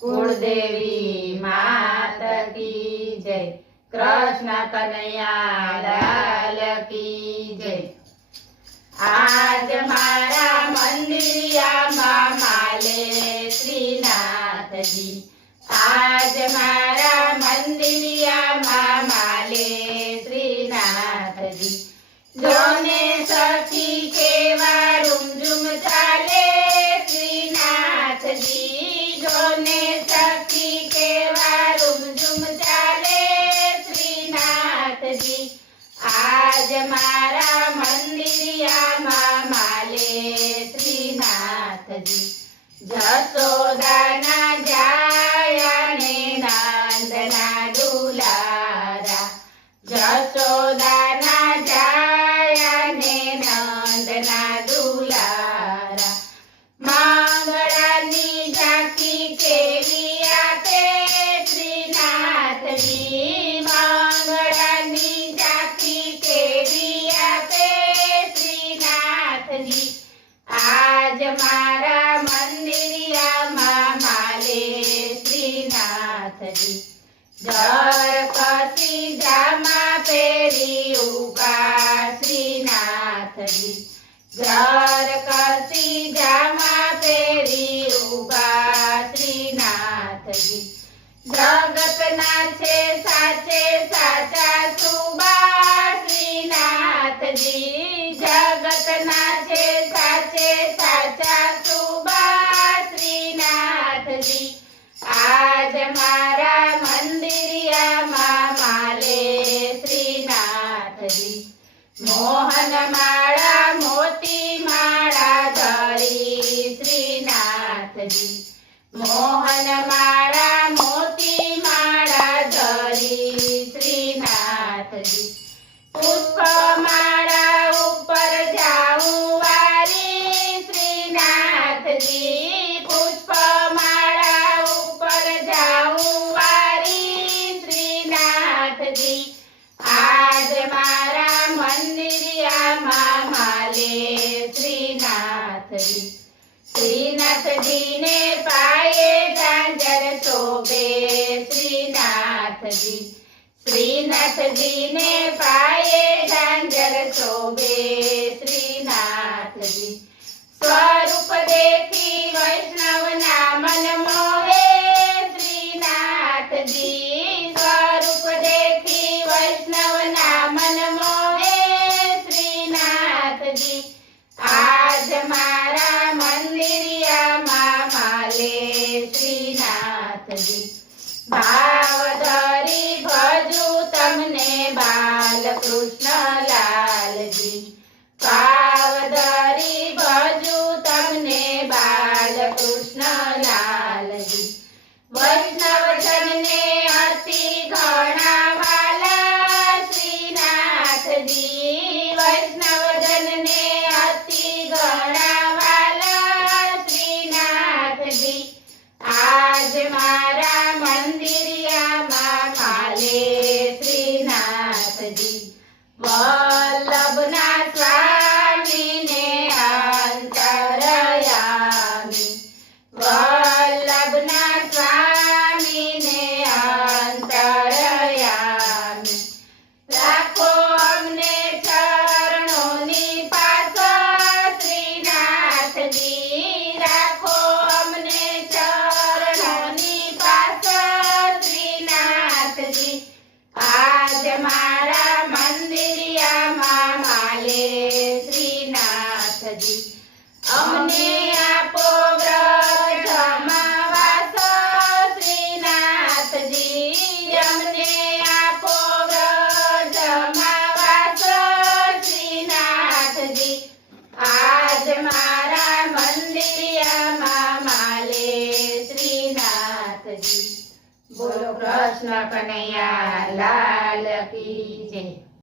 कुलदेवी मात की जय। कृष्ण कन्हैया लाल की जय। आज मारा मंदिरिया माले श्रीनाथ जी। आज मारा मंदिरिया माले श्रीनाथ जी। जोने सखी केवा रुमझुम चाले श्रीनाथ जी। जोने सखी केवा रुमझुम चाले श्रीनाथ जी। आज मारा मंदिरिया माले श्रीनाथ जी। जसोदाना जाया ने नंदना दुलारा। जसोदाना जाया ने नंदना दुलारा। मंगळानी झांकी केवी आपे श्रीनाथ जी। मंगळानी झांकी केवी आपे श्रीनाथ जी। आज मारा मंदिरिया माले श्रीनाथ जी। जर कसी जामा पेरी उगा श्रीनाथ जी। जर कसी जामा पेरी उगा श्रीनाथ जी। जगतना छे साचे साचा सुबा श्रीनाथ जी। जगतना छे साचे साचा सुबा श्रीनाथ जी। आज मारा मंदिरिया माले श्रीनाथ जी। मोहन माळा मोती माळा धरी श्रीनाथ जी। मोहन माळा मोती माळा धरी श्रीनाथ जी। पुष्प माळा ऊपर जाऊं वारी श्रीनाथ जी। पुष्प माळा ऊपर जाऊं वारी श्रीनाथ जी। आज मारा मंदिरिया माले श्रीनाथ जी। श्रीनाथ जी ने पाए झांझर शोभे श्रीनाथ जी। श्रीनाथ जी ने पाए झांझर शोभे श्रीनाथ जी। स्वरूप देखी वैष्णव ना मन मोहे श्रीनाथ जी। स्वरूप देखी वैष्णव ना मन मोहे श्रीनाथ जी। आज मारा मंदिरिया माले श्रीनाथ जी। भाव धरी भजू तमने बाल कृष्ण लाल जी। भाव धरी भजू तमने बाल कृष्ण लाल जी। वैष्णव जन ने अति घणा वाला श्रीनाथ जी। वैष्णव जन ने अति घणा वाला श्रीनाथ जी। आज मारा मंदिरिया माले श्रीनाथ जी। वल्लभना स्वामी ने अंतरयामी। वल्लभना स्वामी ने अंतरयामी। राखो हमने चरणोनी पास श्रीनाथ जी। राखो हमने चरणोनी पास श्रीनाथ जी। आज मारा मंदिरिया माले श्रीनाथ जी। अमने आपो व्रत जमावास श्रीनाथ जी। अमने आपो व्रत जमावास श्रीनाथ जी। आज मारा मंदिरिया माले श्रीनाथ जी। बोलो कृष्ण कन्हैया लाल की जय।